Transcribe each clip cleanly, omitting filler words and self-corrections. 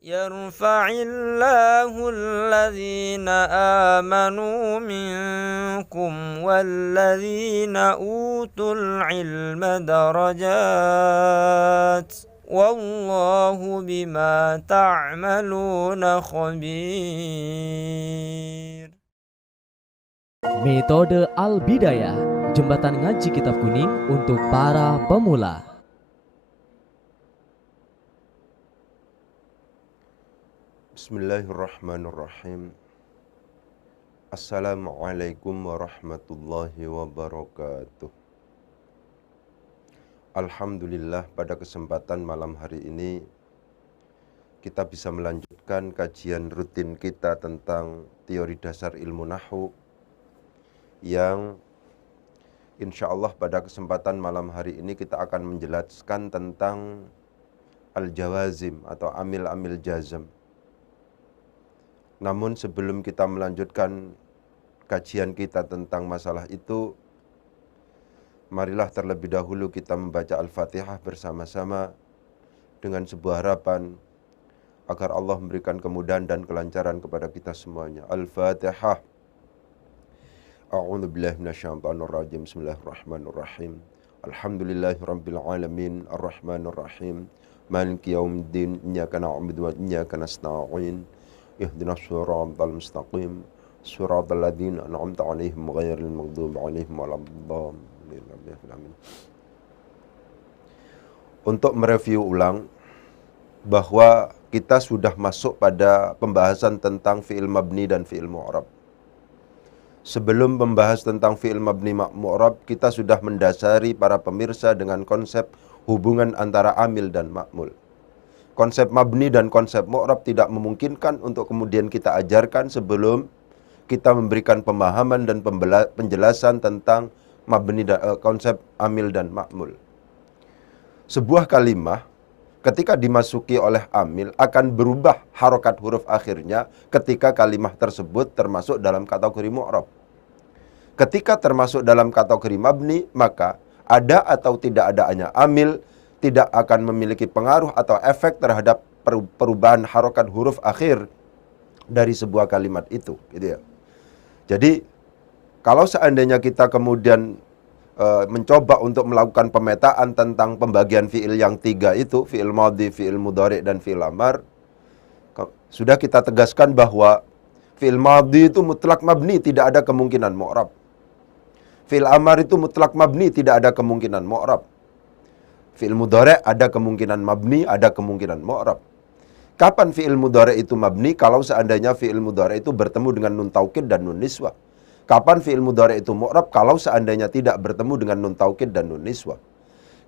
يرفع الله الذين آمنوا منكم والذين أوتوا العلم درجات والله بما تعملون خبير. Metode Al-Bidayah, jembatan ngaji kitab kuning untuk para pemula. Bismillahirrahmanirrahim. Assalamualaikum warahmatullahi wabarakatuh. Alhamdulillah, pada kesempatan malam hari ini kita bisa melanjutkan kajian rutin kita tentang teori dasar ilmu nahwu yang insya Allah pada kesempatan malam hari ini kita akan menjelaskan tentang al-jawazim atau amil-amil jazm. Namun sebelum kita melanjutkan kajian kita tentang masalah itu, marilah terlebih dahulu kita membaca Al-Fatihah bersama-sama dengan sebuah harapan agar Allah memberikan kemudahan dan kelancaran kepada kita semuanya. Al-Fatihah. A'udzu billahi minasyaitonir rajim. Bismillahirrahmanirrahim. Alhamdulillahirabbil alamin, arrahmanir rahim, maliki yaumiddin, iyyaka na'budu wa iyyaka nasta'in. Ihdinas siratal mustaqim, siratal ladzina an'amta 'alaihim ghairil maghdubi 'alaihim waladdallin. Untuk mereview ulang bahwa kita sudah masuk pada pembahasan tentang fi'il mabni dan fi'il mu'rab. Sebelum membahas tentang fi'il mabni mu'rab, kita sudah mendasari para pemirsa dengan konsep hubungan antara amil dan ma'mul. Konsep mabni dan konsep mu'rab tidak memungkinkan untuk kemudian kita ajarkan sebelum kita memberikan pemahaman dan penjelasan tentang mabni dan konsep amil dan ma'mul. Sebuah kalimah ketika dimasuki oleh amil akan berubah harokat huruf akhirnya ketika kalimah tersebut termasuk dalam kategori mu'rab. Ketika termasuk dalam kategori mabni, maka ada atau tidak adanya amil tidak akan memiliki pengaruh atau efek terhadap perubahan harokat huruf akhir dari sebuah kalimat itu, gitu ya. Jadi kalau seandainya kita kemudian mencoba untuk melakukan pemetaan tentang pembagian fiil yang tiga itu, fiil madhi, fiil mudhari, dan fiil amar, sudah kita tegaskan bahwa fiil madhi itu mutlak mabni, tidak ada kemungkinan mu'rab. Fiil amar itu mutlak mabni, tidak ada kemungkinan mu'rab. Fi'il mudhari' ada kemungkinan mabni, ada kemungkinan mu'rab. Kapan fi'il mudhari' itu mabni? Kalau seandainya fi'il mudhari' itu bertemu dengan nun taukid dan nun niswah. Kapan fi'il mudhari' itu mu'rab? Kalau seandainya tidak bertemu dengan nun taukid dan nun niswah.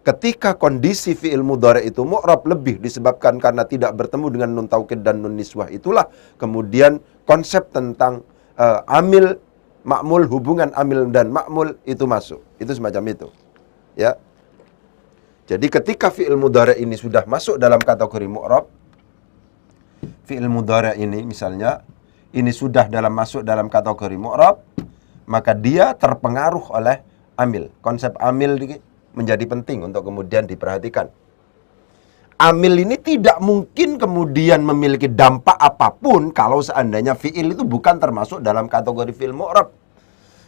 Ketika kondisi fi'il mudhari' itu mu'rab lebih disebabkan karena tidak bertemu dengan nun taukid dan nun niswah, itulah kemudian konsep tentang amil, ma'mul, hubungan amil dan ma'mul itu masuk. Itu semacam itu. Ya. Jadi ketika fi'il mudhari' ini sudah masuk dalam kategori mu'rab, fi'il mudhari' ini misalnya, ini sudah masuk dalam kategori mu'rab, maka dia terpengaruh oleh amil. Konsep amil menjadi penting untuk kemudian diperhatikan. Amil ini tidak mungkin kemudian memiliki dampak apapun kalau seandainya fi'il itu bukan termasuk dalam kategori fi'il mu'rab.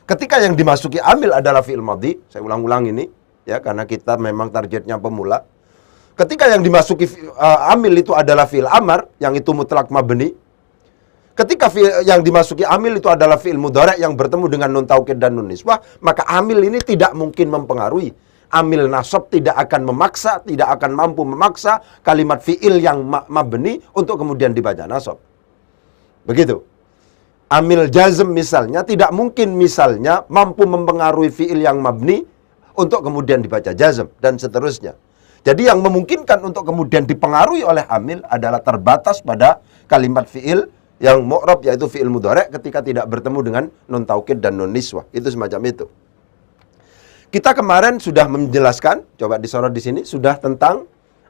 Ketika yang dimasuki amil adalah fi'il madhi, saya ulang-ulang ini, ya, karena kita memang targetnya pemula. Ketika yang dimasuki amil itu adalah fi'il amar, yang itu mutlak mabni. Ketika yang dimasuki amil itu adalah fi'il mudhari' yang bertemu dengan nun taukid dan nun niswah, maka amil ini tidak mungkin mempengaruhi. Amil nasab tidak akan memaksa, tidak akan mampu memaksa kalimat fi'il yang mabni untuk kemudian dibaca nasab. Begitu. Amil jazm misalnya tidak mungkin misalnya mampu mempengaruhi fi'il yang mabni untuk kemudian dibaca jazm, dan seterusnya. Jadi yang memungkinkan untuk kemudian dipengaruhi oleh amil adalah terbatas pada kalimat fi'il yang mu'rab, yaitu fi'il mudhari' ketika tidak bertemu dengan nun taukid dan nun niswah. Itu semacam itu. Kita kemarin sudah menjelaskan, coba disorot di sini, sudah tentang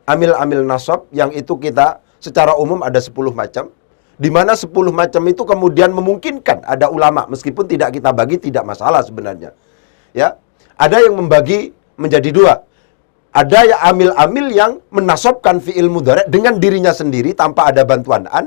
amil-amil nasab, yang itu kita secara umum ada 10 macam. Di mana 10 macam itu kemudian memungkinkan ada ulama, meskipun tidak kita bagi, tidak masalah sebenarnya. Ya, ada yang membagi menjadi dua. Ada ya amil-amil yang menasobkan fi'il mudhari' dengan dirinya sendiri tanpa ada bantuan an.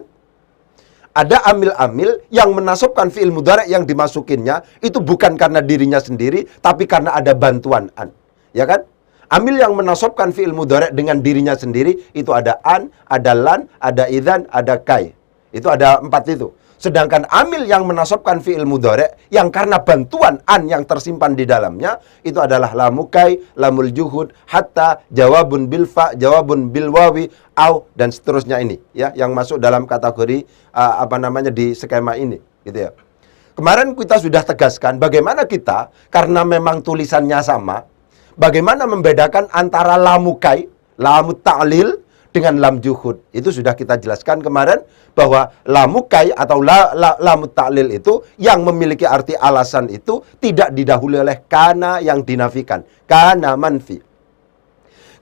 Ada amil-amil yang menasobkan fi'il mudhari' yang dimasukinnya itu bukan karena dirinya sendiri, tapi karena ada bantuan an. Ya kan? Amil yang menasobkan fi'il mudhari' dengan dirinya sendiri itu ada an, ada lan, ada idzan, ada kai. Itu ada 4 itu. Sedangkan amil yang menasobkan fi'il mudhari' yang karena bantuan an yang tersimpan di dalamnya itu adalah lamukai, lamul juhud, hatta, jawabun bil fa, jawabun bil wawi, au, dan seterusnya ini ya, yang masuk dalam kategori di skema ini gitu ya. Kemarin kita sudah tegaskan bagaimana kita, karena memang tulisannya sama, bagaimana membedakan antara lamukai, lamut ta'lil dengan lam juhud. Itu sudah kita jelaskan kemarin bahwa lamukai atau lamut ta'lil itu yang memiliki arti alasan itu tidak didahului oleh kana yang dinafikan, kana manfi.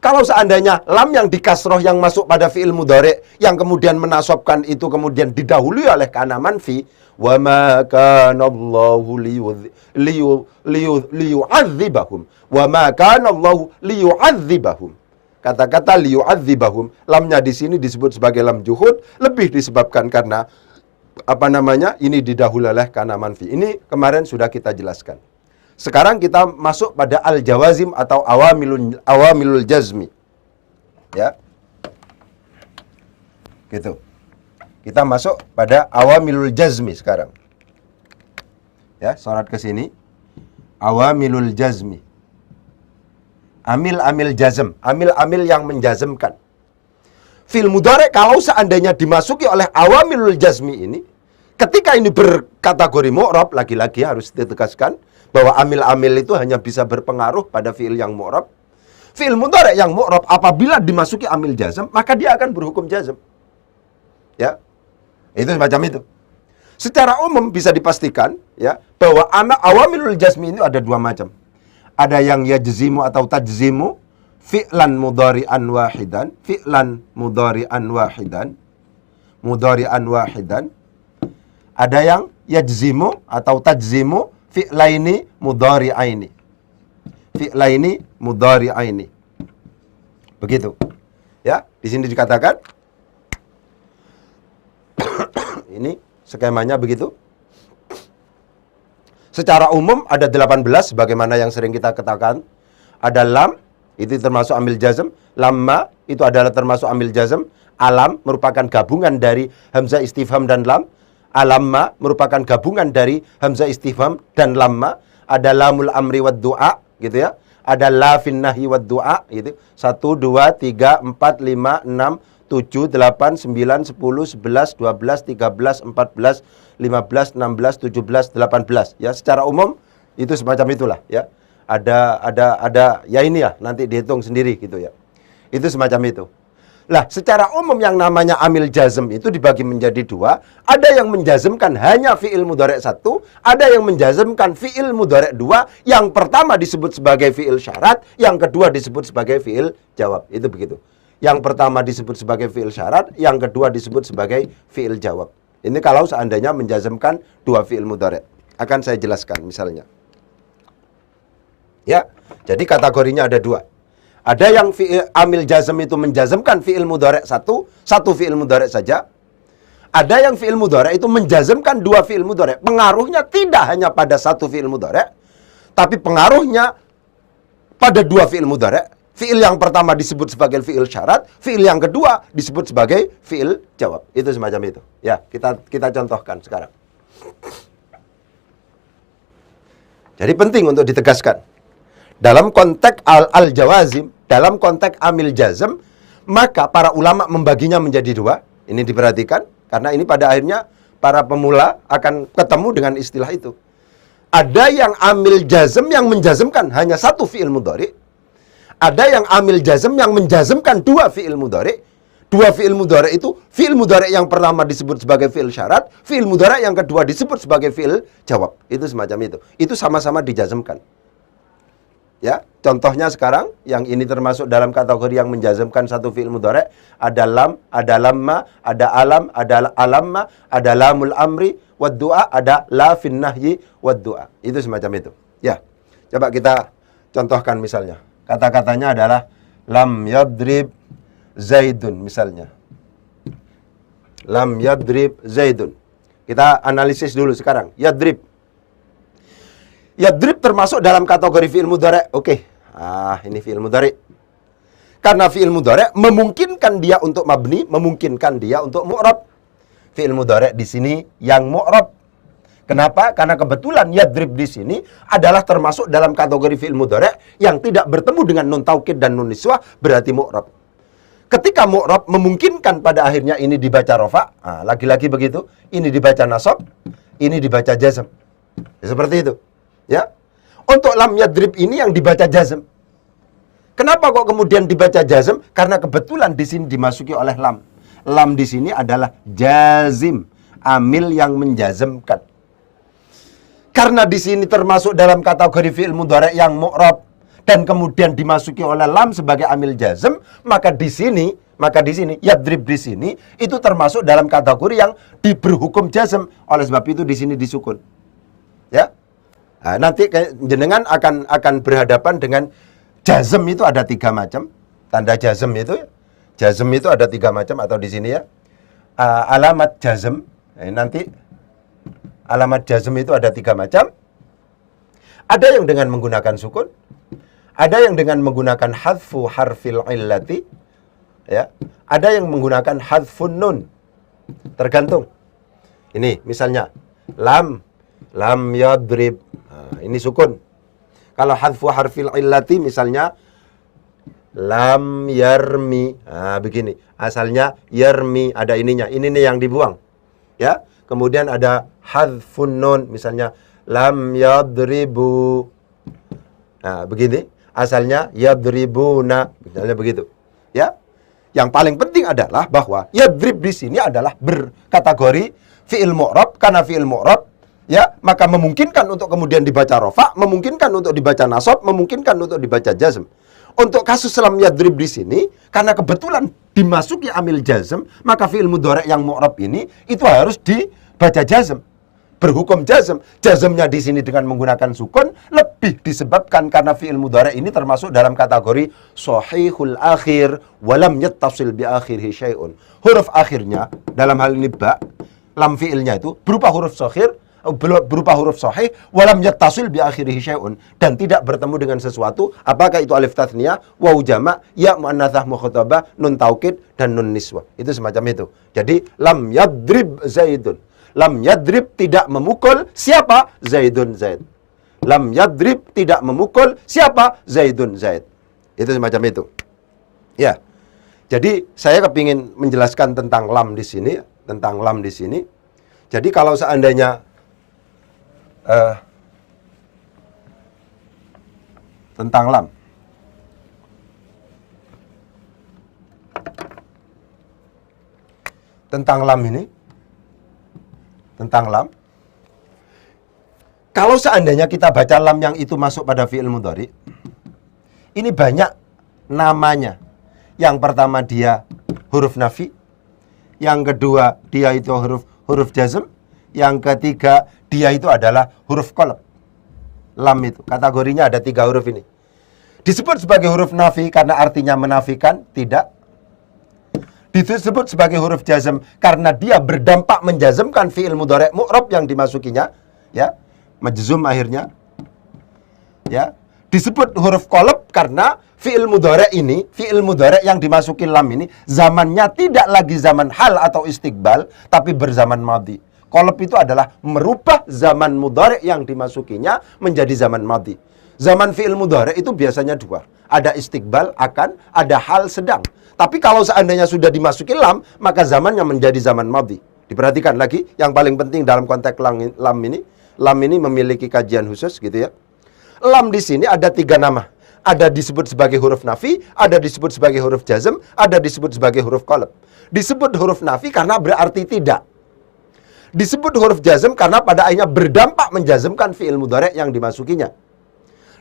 Kalau seandainya lam yang dikasroh yang masuk pada fi'il mudhari' yang kemudian menasobkan itu kemudian didahului oleh kana manfi, wa ma kana Allahu liyu'adzibahum wa ma kana Allahu liyu'adzibahum. Kata-kata liyu'adzibahum, lamnya di sini disebut sebagai lam juhud, lebih disebabkan karena ini didahului oleh kana manfi. Ini kemarin sudah kita jelaskan. Sekarang kita masuk pada al-jawazim atau awamilul jazmi. Ya. Gitu. Kita masuk pada awamilul jazmi sekarang. Ya, sorot ke sini. Awamilul jazmi. Amil-amil jazm, amil-amil yang menjazmkan. Fi'il mudhari' kalau seandainya dimasuki oleh awamilul jazmi ini, ketika ini berkategori mu'rab, lagi-lagi harus ditegaskan bahwa amil-amil itu hanya bisa berpengaruh pada fi'il yang mu'rab. Fi'il mudhari' yang mu'rab apabila dimasuki amil jazm, maka dia akan berhukum jazm. Ya. Itu semacam itu. Secara umum bisa dipastikan ya bahwa awamilul jazmi ini ada 2 macam. Ada yang yajzimu atau tajzimu fi'lan mudhari'an wahidan, fi'lan mudhari'an wahidan, mudhari'an wahidan. Ada yang yajzimu atau tajzimu fi'laini mudhari'aini, fi'laini mudhari'aini. Begitu. Ya, di sini dikatakan ini skemanya begitu. Secara umum ada 18 sebagaimana yang sering kita katakan. Ada lam, itu termasuk amil jazm. Lamma, itu adalah termasuk amil jazm. Alam merupakan gabungan dari hamzah istifham dan lam. Alamma merupakan gabungan dari hamzah istifham dan lamma. Ada lamul amri wad du'a, gitu ya. Ada la fin nahyi wad du'a, gitu. 1, 2, 3, 4, 5, 6, 7, 8, 9, 10, 11, 12, 13, 14, 15, 16, 17, 18. Ya, secara umum itu semacam itulah ya. Ada ya ini ya, nanti dihitung sendiri gitu ya. Itu semacam itu. Lah, secara umum yang namanya amil jazm itu dibagi menjadi 2. Ada yang menjazmkan hanya fi'il mudhari' 1, ada yang menjazmkan fi'il mudhari' 2. Yang pertama disebut sebagai fi'il syarat, yang kedua disebut sebagai fi'il jawab. Itu begitu. Yang pertama disebut sebagai fi'il syarat, yang kedua disebut sebagai fi'il jawab. Ini kalau seandainya menjazmkan 2 fi'il mudhari'. Akan saya jelaskan misalnya. Ya, jadi kategorinya ada 2. Ada yang amil jazm itu menjazmkan fi'il mudhari' 1 fi'il mudhari' saja. Ada yang fi'il mudhari' itu menjazmkan 2 fi'il mudhari'. Pengaruhnya tidak hanya pada 1 fi'il mudhari', tapi pengaruhnya pada 2 fi'il mudhari'. Fi'il yang pertama disebut sebagai fi'il syarat, fi'il yang kedua disebut sebagai fi'il jawab. Itu semacam itu. Ya, kita contohkan sekarang. Jadi penting untuk ditegaskan. Dalam konteks al-jawazim, dalam konteks amil jazm, maka para ulama membaginya menjadi 2. Ini diperhatikan, karena ini pada akhirnya para pemula akan ketemu dengan istilah itu. Ada yang amil jazm yang menjazmkan hanya 1 fi'il mudhari'. Ada yang amil jazm yang menjazmkan 2 fi'il mudhari'. 2 fi'il mudhari' itu, fi'il mudhari' yang pertama disebut sebagai fi'il syarat, fi'il mudhari' yang kedua disebut sebagai fi'il jawab. Itu semacam itu. Itu sama-sama dijazmkan. Ya, contohnya sekarang yang ini termasuk dalam kategori yang menjazmkan 1 fi'il mudhari'. Ada lam, ada lamma, ada alam, ada alamma, ada lamul amri wad du'a, ada la fin nahyi wad du'a. Itu semacam itu. Ya. Coba kita contohkan misalnya. Kata-katanya adalah Lam yadrib Zaidun misalnya. Lam yadrib Zaidun. Kita analisis dulu sekarang. Yadrib. Yadrib termasuk dalam kategori fi'il mudhari'. Oke. Ini fi'il mudhari'. Karena fi'il mudhari' memungkinkan dia untuk mabni, memungkinkan dia untuk mu'rab. Fi'il mudhari' di sini yang mu'rab. Kenapa? Karena kebetulan yadrib di sini adalah termasuk dalam kategori fi'il mudhari' yang tidak bertemu dengan nun taukid dan nun niswah, berarti mu'rab. Ketika mu'rab memungkinkan pada akhirnya ini dibaca rofa, lagi-lagi begitu, ini dibaca nasab, ini dibaca jazm. Ya, seperti itu. Ya. Untuk lam yadrib ini yang dibaca jazm. Kenapa kok kemudian dibaca jazm? Karena kebetulan di sini dimasuki oleh lam. Lam di sini adalah jazim, amil yang menjazmkan. Karena di sini termasuk dalam kategori fi'il mudhari' yang mu'rab dan kemudian dimasuki oleh lam sebagai amil jazm, maka di sini yadrib di sini itu termasuk dalam kategori yang diberhukum jazm. Oleh sebab itu di sini disukun. Ya. Nanti jenengan akan berhadapan dengan jazm itu ada 3 macam. Tanda jazm itu ada 3 macam atau di sini ya. Alamat jazm. Nanti alamat jazm itu ada 3 macam. Ada yang dengan menggunakan sukun, ada yang dengan menggunakan hadfu harfil illati, ya. Ada yang menggunakan hadfun nun. Tergantung. Ini misalnya lam yadrib. Ini sukun. Kalau hadfu harfil illati misalnya lam yarmi. Begini. Asalnya yarmi, ada ininya. Ini nih yang dibuang. Ya. Kemudian ada hadfun nun, misalnya lam yadribu. Begini, asalnya yadribuna, misalnya begitu. Ya. Yang paling penting adalah bahwa yadrib di sini adalah berkategori fi'il mu'rab, karena fi'il mu'rab ya, maka memungkinkan untuk kemudian dibaca rofa, memungkinkan untuk dibaca nasab, memungkinkan untuk dibaca jazm. Untuk kasus lam yadrib di sini, karena kebetulan dimasuki amil jazm, maka fi'il mudhari' yang mu'rab ini itu harus dibaca jazm, berhukum jazm. Jazmnya di sini dengan menggunakan sukun lebih disebabkan karena fi'il mudhari' ini termasuk dalam kategori sahihul akhir walam yattasil bi akhirhi syai'un. Huruf akhirnya dalam hal ini ba, lam fi'ilnya itu berupa huruf sahih walam yattasil bi akhirih syai'un, dan tidak bertemu dengan sesuatu, apakah itu alif tathniyah, waw jama', ya muannatsah mukhatabah, nun taukid dan nun niswah. Itu semacam itu. Jadi lam yadrib Zaidun. Lam yadrib tidak memukul siapa? Zaidun Zaid. Lam yadrib tidak memukul siapa? Zaidun Zaid. Itu semacam itu. Ya. Jadi saya kepingin menjelaskan tentang lam di sini, Jadi kalau seandainya tentang lam. Tentang lam ini. Tentang lam. Kalau seandainya kita baca lam yang itu masuk pada fi'il mudhari, ini banyak namanya. Yang pertama dia huruf nafi. Yang kedua dia itu huruf jazm. Yang ketiga dia itu adalah huruf qalb. Lam itu kategorinya ada 3 huruf ini. Disebut sebagai huruf nafi karena artinya menafikan, tidak. Disebut sebagai huruf jazm karena dia berdampak menjazmkan fi'il mudhari' mu'rab yang dimasukinya, ya. Majzum akhirnya. Ya. Disebut huruf qalb karena fi'il mudhari' yang dimasuki lam ini zamannya tidak lagi zaman hal atau istiqbal, tapi berzaman madhi. Qalb itu adalah merubah zaman mudhari' yang dimasukinya menjadi zaman madhi. Zaman fi'il mudhari' itu biasanya 2. Ada istiqbal, akan, ada hal sedang. Tapi kalau seandainya sudah dimasuki lam, maka zamannya menjadi zaman madhi. Diperhatikan lagi, yang paling penting dalam konteks lam ini memiliki kajian khusus gitu ya. Lam di sini ada 3 nama. Ada disebut sebagai huruf nafi, ada disebut sebagai huruf jazm, ada disebut sebagai huruf qalb. Disebut huruf nafi karena berarti tidak. Disebut huruf jazm karena pada akhirnya berdampak menjazmkan fi'il mudhari' yang dimasukinya.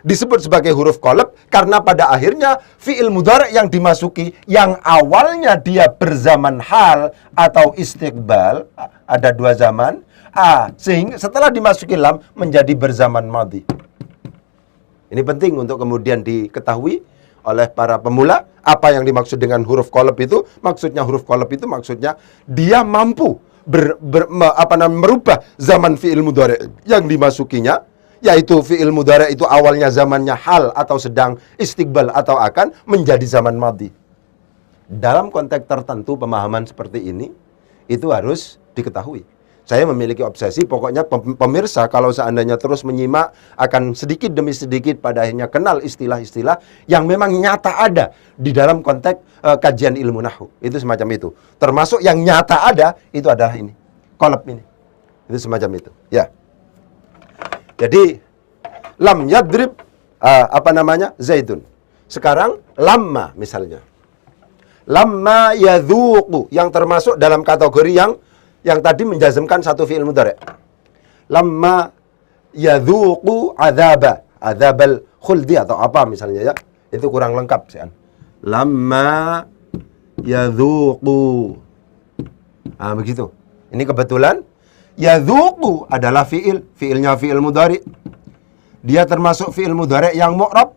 Disebut sebagai huruf qalb karena pada akhirnya fi'il mudhari' yang dimasuki yang awalnya dia berzaman hal atau istiqbal, ada 2 zaman, sehingga setelah dimasuki lam menjadi berzaman madhi. Ini penting untuk kemudian diketahui oleh para pemula. Apa yang dimaksud dengan huruf qalb itu? Maksudnya huruf qalb itu maksudnya dia mampu merubah zaman fi'il mudhari' yang dimasukinya, yaitu fi'il mudhari' itu awalnya zamannya hal atau sedang, istiqbal atau akan, menjadi zaman madhi. Dalam konteks tertentu pemahaman seperti ini itu harus diketahui. Saya memiliki obsesi, pokoknya pemirsa kalau seandainya terus menyimak akan sedikit demi sedikit pada akhirnya kenal istilah-istilah yang memang nyata ada di dalam konteks kajian ilmu nahwu. Itu semacam itu. Termasuk yang nyata ada itu adalah ini, qalb ini. Itu semacam itu. Ya. Jadi lam yadrib Zaidun. Sekarang lamma misalnya. Lamma yadhuqu yang termasuk dalam kategori yang tadi menjazmkan satu fi'il mudhari'. Lamma yadhuqu adzabal khuldi atau apa misalnya ya. Itu kurang lengkap sih. Lamma yadhuqu. Begitu. Ini kebetulan yadhuqu adalah fi'ilnya fi'il mudhari'. Dia termasuk fi'il mudhari' yang mu'rab.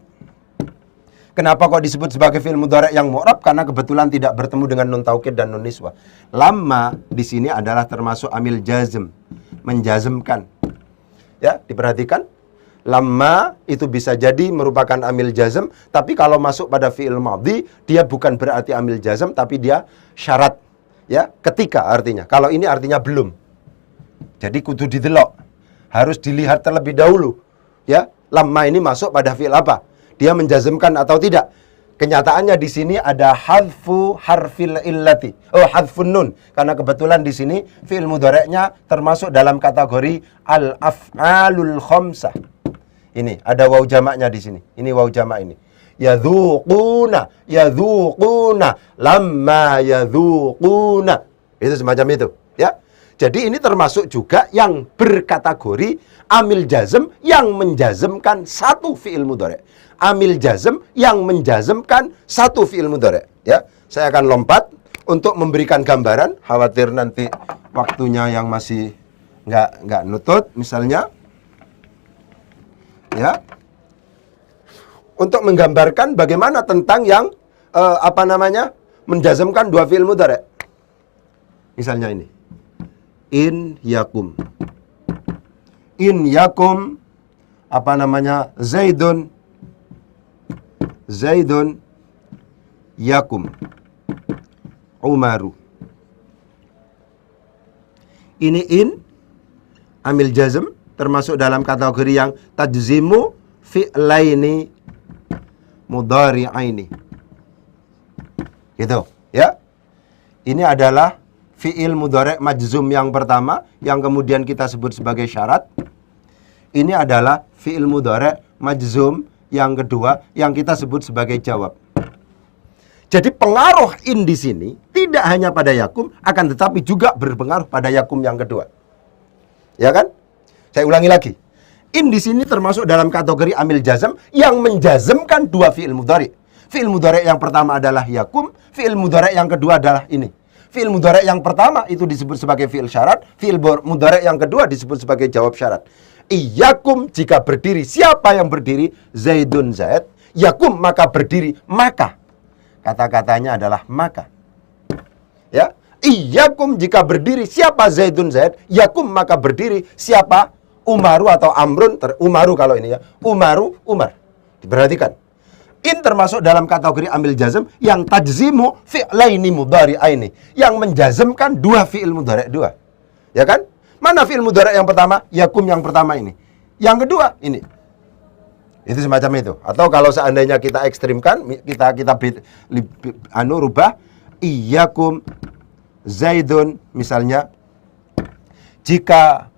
Kenapa kok disebut sebagai fi'il mudhari' yang mu'rab? Karena kebetulan tidak bertemu dengan nun taukid dan nun niswah. Lamma di sini adalah termasuk amil jazm, menjazmkan. Ya, diperhatikan. Lamma itu bisa jadi merupakan amil jazm, tapi kalau masuk pada fi'il madhi, dia bukan berarti amil jazm, tapi dia syarat. Ya, ketika artinya. Kalau ini artinya belum. Jadi kudu didelok. Harus dilihat terlebih dahulu. Ya, lamma ini masuk pada fi'il apa? Dia menjazmkan atau tidak. Kenyataannya di sini ada hadfu harfil illati. Hadfun nun. Karena kebetulan di sini fi'il mudhari'nya termasuk dalam kategori al-af'alul khamsah. Ini ada waw jamaknya di sini. Ini waw jamak ini. Yadhuquna, lamma yadhuquna. Itu semacam itu, ya. Jadi ini termasuk juga yang berkategori amil jazm yang menjazmkan satu fi'il mudhari'. Amil jazm yang menjazmkan satu fi'il mudhari', ya. Saya akan lompat untuk memberikan gambaran, khawatir nanti waktunya yang masih nggak nutut misalnya. Ya. Untuk menggambarkan bagaimana tentang yang menjazmkan dua fi'il mudhari'. Misalnya ini. In yakum. In yakum Zaidun yakum Umaru. Ini in amil jazm termasuk dalam kategori yang tajzimu fi'laini mudhari'aini. Gitu, ya. Ini adalah fi'il mudhari' majzum yang pertama yang kemudian kita sebut sebagai syarat. Ini adalah fi'il mudhari' majzum yang kedua yang kita sebut sebagai jawab. Jadi pengaruh in di sini tidak hanya pada yakum, akan tetapi juga berpengaruh pada yakum yang kedua. Ya kan? Saya ulangi lagi. In di sini termasuk dalam kategori amil jazm yang menjazmkan dua fi'il mudhari'. Fi'il mudhari' yang pertama adalah yakum, fi'il mudhari' yang kedua adalah ini. Fi'il mudhari' yang pertama itu disebut sebagai fi'il syarat, fi'il mudhari' yang kedua disebut sebagai jawab syarat. Iyakum jika berdiri, siapa yang berdiri? Zaidun Zaid. Yakum maka berdiri, maka. Kata-katanya adalah maka. Ya. Iyakum jika berdiri, siapa Zaidun Zaid? Yakum maka berdiri, siapa? Umaru atau Amrun, Umaru kalau ini ya. Umaru, Umar. Diperhatikan. In termasuk dalam kategori ambil jazm yang tajzimu fi'laini mudhari'aini, yang menjazmkan dua fi'il mudhari' dua. Ya kan? Mana fi'il mudhari' yang pertama? Yakum yang pertama ini. Yang kedua ini. Itu semacam itu. Atau kalau seandainya kita ekstrimkan, kita rubah iyakum Zaidun misalnya. Jika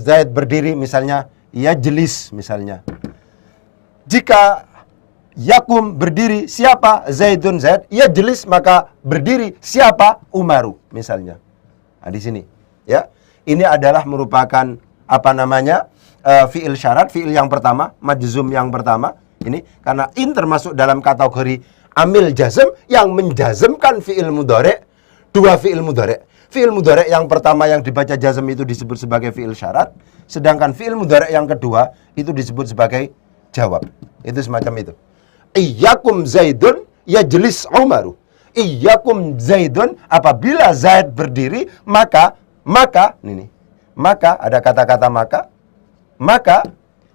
Zaid berdiri misalnya yajlis misalnya. Jika yakum berdiri, siapa? Zaidun Zaid. Yajlis maka berdiri, siapa? Umaru misalnya. Nah, di sini, ya. Ini adalah merupakan fi'il syarat, fi'il yang pertama, majzum yang pertama. Ini karena in termasuk dalam kategori amil jazm yang menjazmkan fi'il mudhari', dua fi'il mudhari'. Fi'il mudhari' yang pertama yang dibaca jazm itu disebut sebagai fi'il syarat, sedangkan fi'il mudhari' yang kedua itu disebut sebagai jawab. Itu semacam itu. iyyakum Zaidun yajlis Umaru. Iyyakum Zaidun, apabila Zaid berdiri, maka ada kata-kata maka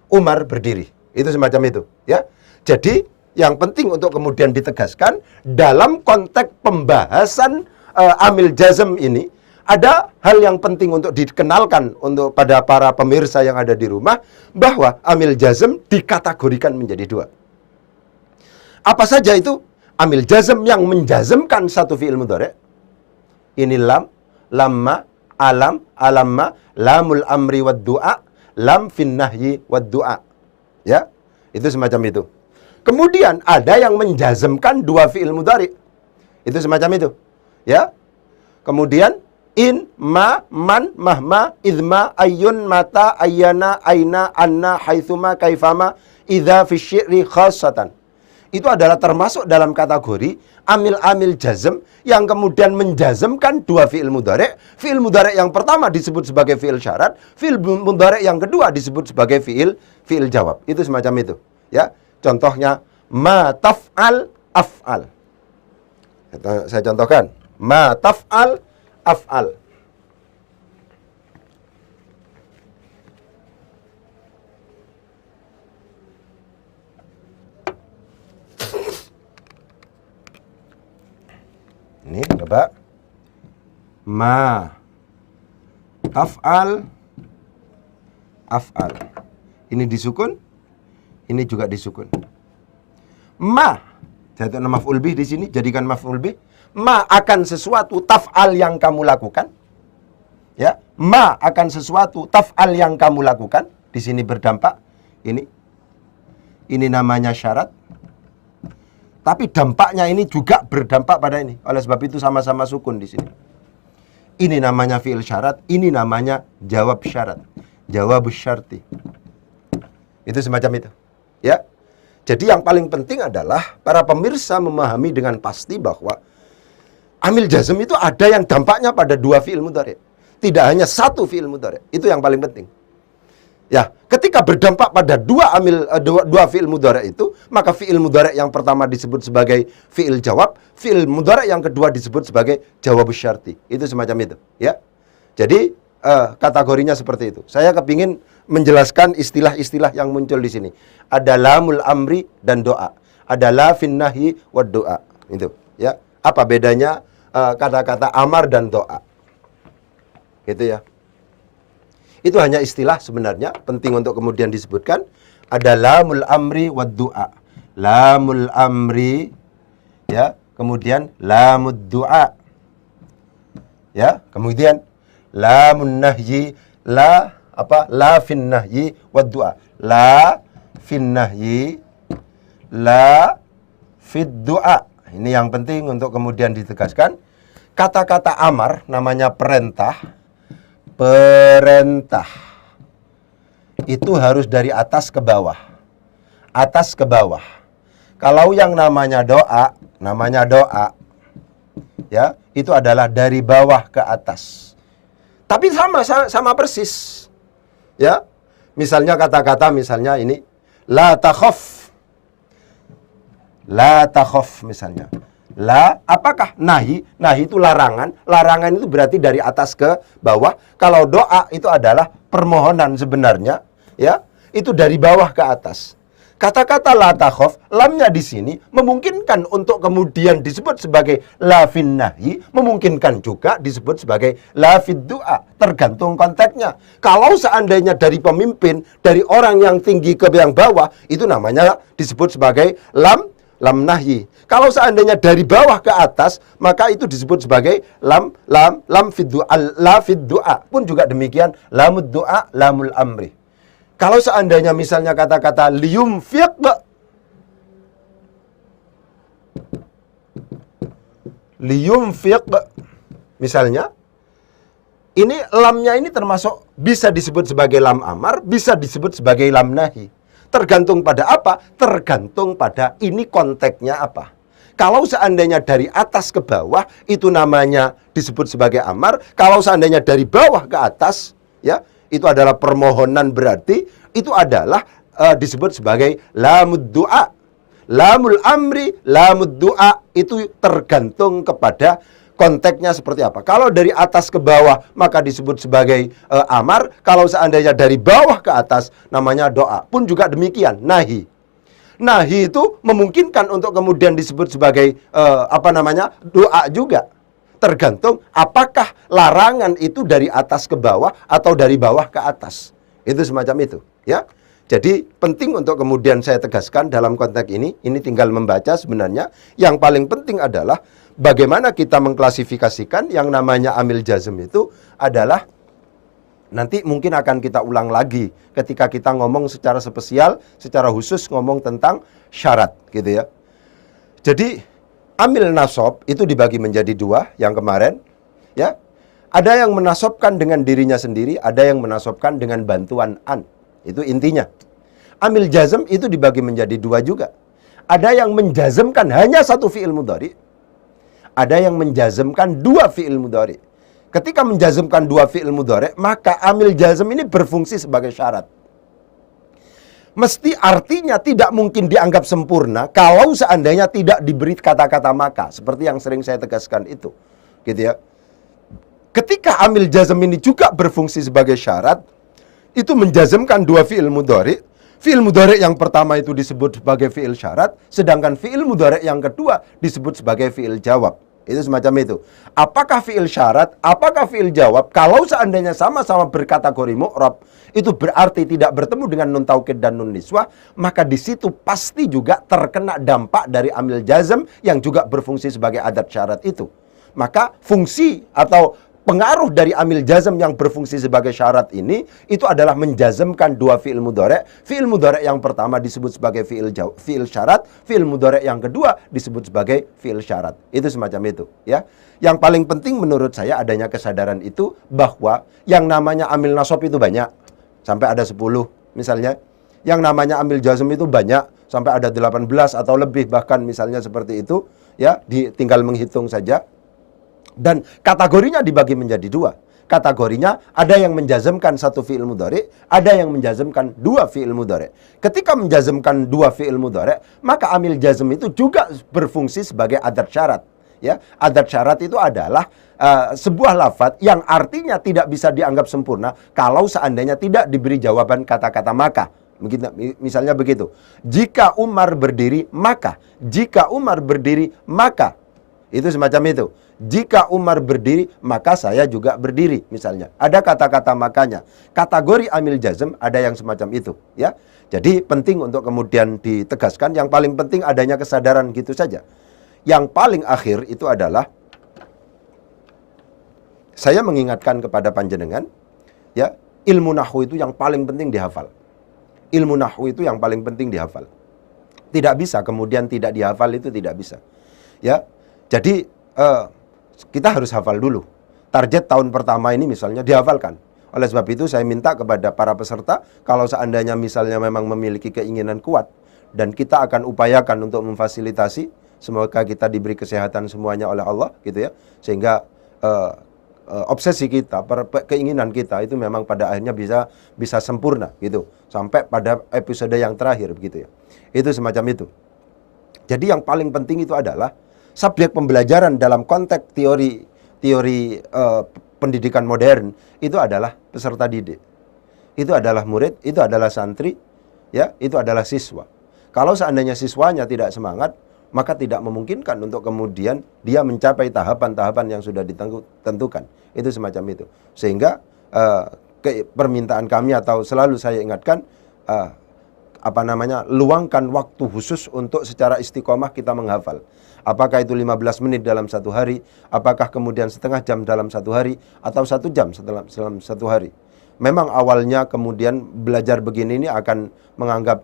Umar berdiri. Itu semacam itu, ya. Jadi yang penting untuk kemudian ditegaskan dalam konteks pembahasan amil jazm ini, ada hal yang penting untuk dikenalkan untuk pada para pemirsa yang ada di rumah, bahwa amil jazm dikategorikan menjadi dua. Apa saja itu? Amil jazm yang menjazmkan satu fi'il mudhari'. Ini lam, lamma, alam, alamma, lamul amri wad du'a, lam fin nahyi wad du'a. Ya, itu semacam itu. Kemudian ada yang menjazmkan dua fi'il mudhari'. Itu semacam itu. Ya. Kemudian in, ma, man, mahma, idma, ayyun, mata, ayyana, aina, anna, haitsuma, kaifama, idza fi syi'ri khassatan. Itu adalah termasuk dalam kategori amil-amil jazm yang kemudian menjazmkan dua fi'il mudhari'. Fi'il mudhari' yang pertama disebut sebagai fi'il syarat, fi'il mudhari' yang kedua disebut sebagai fi'il jawab. Itu semacam itu, ya. Contohnya ma taf'al af'al. Saya contohkan. Ma taf'al af'al. Ini coba. Ma taf'al af'al. Ini disukun, ini juga disukun. Ma, jatuh nama maf'ul bih di sini, jadikan maf'ul bih. Ma akan sesuatu taf'al yang kamu lakukan. Ya, ma akan sesuatu taf'al yang kamu lakukan. Di sini berdampak. Ini namanya syarat. Tapi dampaknya ini juga berdampak pada ini. Oleh sebab itu sama-sama sukun di sini. Ini namanya fi'il syarat, ini namanya jawab syarat. Jawab syarti. Itu semacam itu. Ya. Jadi yang paling penting adalah para pemirsa memahami dengan pasti bahwa amil jazm itu ada yang dampaknya pada dua fi'il mudhari'. Tidak hanya satu fi'il mudhari'. Itu yang paling penting. Ya, ketika berdampak pada dua fi'il mudhari' itu, maka fi'il mudhari' yang pertama disebut sebagai fi'il jawab, fi'il mudhari' yang kedua disebut sebagai jawab syarti. Itu semacam itu, ya. Jadi kategorinya seperti itu. Saya kepingin menjelaskan istilah-istilah yang muncul di sini. Ada lamul amri dan doa. Ada la fin nahyi wad doa. Itu, ya. Apa bedanya kata-kata amar dan doa? Gitu ya. Itu hanya istilah sebenarnya, penting untuk kemudian disebutkan. Ada lamul amri wad du'a. Lamul amri, ya, kemudian lamud du'a. Ya, kemudian lamun nahyi, la fin nahyi wad du'a. La fin nahyi, la fid du'a. Ini yang penting untuk kemudian ditegaskan. Kata-kata amar namanya perintah. Perintah itu harus dari atas ke bawah. Atas ke bawah. Kalau yang namanya doa, ya, itu adalah dari bawah ke atas. Tapi sama persis. Ya. Misalnya kata-kata misalnya ini la takhaf. La takhaf misalnya. La, apakah nahi? Nahi itu larangan. Larangan itu berarti dari atas ke bawah. Kalau doa itu adalah permohonan sebenarnya, ya. Itu dari bawah ke atas. Kata-kata la takhaf, lamnya di sini memungkinkan untuk kemudian disebut sebagai la fin nahyi, memungkinkan juga disebut sebagai la fid du'a, tergantung konteksnya. Kalau seandainya dari pemimpin, dari orang yang tinggi ke yang bawah, itu namanya disebut sebagai lam nahyi. Kalau seandainya dari bawah ke atas, maka itu disebut sebagai lam fid du'a, la fid du'a. Pun juga demikian, lamud du'a, lamul amri. Kalau seandainya misalnya kata-kata liyumfiq, misalnya, ini lamnya ini termasuk bisa disebut sebagai lam amar, bisa disebut sebagai lam nahi. Tergantung pada apa? Tergantung pada ini konteksnya apa. Kalau seandainya dari atas ke bawah, itu namanya disebut sebagai amar. Kalau seandainya dari bawah ke atas, ya, itu adalah permohonan, berarti itu adalah disebut sebagai lamud du'a. Lamul amri, lamud du'a, itu tergantung kepada konteksnya seperti apa. Kalau dari atas ke bawah maka disebut sebagai amar. Kalau seandainya dari bawah ke atas namanya doa. Pun juga demikian, nahi. Nahi itu memungkinkan untuk kemudian disebut sebagai doa juga. Tergantung apakah larangan itu dari atas ke bawah atau dari bawah ke atas. Itu semacam itu, ya. Jadi penting untuk kemudian saya tegaskan dalam konteks ini tinggal membaca sebenarnya. Yang paling penting adalah bagaimana kita mengklasifikasikan yang namanya amil jazm itu adalah, nanti mungkin akan kita ulang lagi ketika kita ngomong secara spesial, secara khusus ngomong tentang syarat gitu ya. Jadi amil nasab itu dibagi menjadi dua yang kemarin ya. Ada yang menasobkan dengan dirinya sendiri, ada yang menasobkan dengan bantuan an. Itu intinya. Amil jazm itu dibagi menjadi dua juga. Ada yang menjazmkan hanya satu fi'il mudhari, ada yang menjazmkan dua fi'il mudhari. Ketika menjazmkan dua fi'il mudhari, maka amil jazm ini berfungsi sebagai syarat. Mesti artinya tidak mungkin dianggap sempurna kalau seandainya tidak diberi kata-kata maka. Seperti yang sering saya tegaskan itu. Gitu ya. Ketika amil jazm ini juga berfungsi sebagai syarat, itu menjazmkan dua fi'il mudhari. Fi'il mudhari yang pertama itu disebut sebagai fi'il syarat, sedangkan fi'il mudhari yang kedua disebut sebagai fi'il jawab. Itu semacam itu. Apakah fi'il syarat, apakah fi'il jawab? Kalau seandainya sama-sama berkategori mu'rab, itu berarti tidak bertemu dengan nun taukid dan nun niswah, maka di situ pasti juga terkena dampak dari amil jazm yang juga berfungsi sebagai adat syarat itu. Maka fungsi atau pengaruh dari amil jazm yang berfungsi sebagai syarat ini itu adalah menjazmkan dua fi'il mudhari'. Fi'il mudhari' yang pertama disebut sebagai fi'il syarat, fi'il mudhari' yang kedua disebut sebagai fi'il syarat. Itu semacam itu, ya. Yang paling penting menurut saya adanya kesadaran itu bahwa yang namanya amil nasab itu banyak, sampai ada 10 misalnya. Yang namanya amil jazm itu banyak, sampai ada 18 atau lebih bahkan misalnya seperti itu, ya, tinggal menghitung saja. Dan kategorinya dibagi menjadi dua. Kategorinya ada yang menjazmkan satu fi'il mudhari, ada yang menjazmkan dua fi'il mudhari. Ketika menjazmkan dua fi'il mudhari, maka amil jazm itu juga berfungsi sebagai adat syarat. Ya, adat syarat itu adalah sebuah lafadz yang artinya tidak bisa dianggap sempurna kalau seandainya tidak diberi jawaban kata-kata maka. Misalnya begitu. Jika Umar berdiri, maka. Jika Umar berdiri, maka. Itu semacam itu. Jika Umar berdiri, maka saya juga berdiri, misalnya. Ada kata-kata makanya. Kategori amil jazm ada yang semacam itu, ya. Jadi penting untuk kemudian ditegaskan. Yang paling penting adanya kesadaran gitu saja. Yang paling akhir itu adalah saya mengingatkan kepada panjenengan, ya, ilmu nahwu itu yang paling penting dihafal. Ilmu nahwu itu yang paling penting dihafal. Tidak bisa kemudian tidak dihafal, itu tidak bisa. Ya. Jadi kita harus hafal dulu. Target tahun pertama ini misalnya dihafalkan. Oleh sebab itu saya minta kepada para peserta, kalau seandainya misalnya memang memiliki keinginan kuat, dan kita akan upayakan untuk memfasilitasi, semoga kita diberi kesehatan semuanya oleh Allah, gitu ya. Sehingga obsesi kita, keinginan kita itu memang pada akhirnya bisa sempurna, gitu. Sampai pada episode yang terakhir, begitu ya. Itu semacam itu. Jadi yang paling penting itu adalah subjek pembelajaran dalam konteks teori pendidikan modern itu adalah peserta didik. Itu adalah murid, itu adalah santri, ya, itu adalah siswa. Kalau seandainya siswanya tidak semangat, maka tidak memungkinkan untuk kemudian dia mencapai tahapan-tahapan yang sudah ditentukan. Itu semacam itu. Sehingga permintaan kami atau selalu saya ingatkan, luangkan waktu khusus untuk secara istiqomah kita menghafal. Apakah itu 15 menit dalam satu hari, apakah kemudian setengah jam dalam satu hari, atau 1 jam dalam satu hari. Memang awalnya kemudian belajar begini ini akan menganggap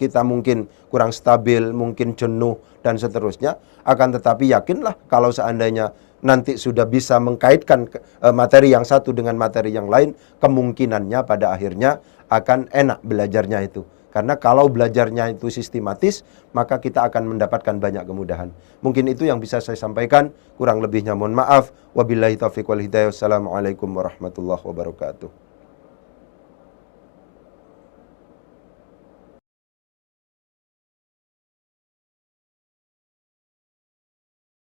kita mungkin kurang stabil, mungkin jenuh, dan seterusnya. Akan tetapi yakinlah kalau seandainya nanti sudah bisa mengkaitkan materi yang satu dengan materi yang lain, kemungkinannya pada akhirnya akan enak belajarnya itu. Karena kalau belajarnya itu sistematis, maka kita akan mendapatkan banyak kemudahan. Mungkin itu yang bisa saya sampaikan. Kurang lebihnya mohon maaf. Wabillahi taufiq wal hidayah. Wassalamualaikum warahmatullahi wabarakatuh.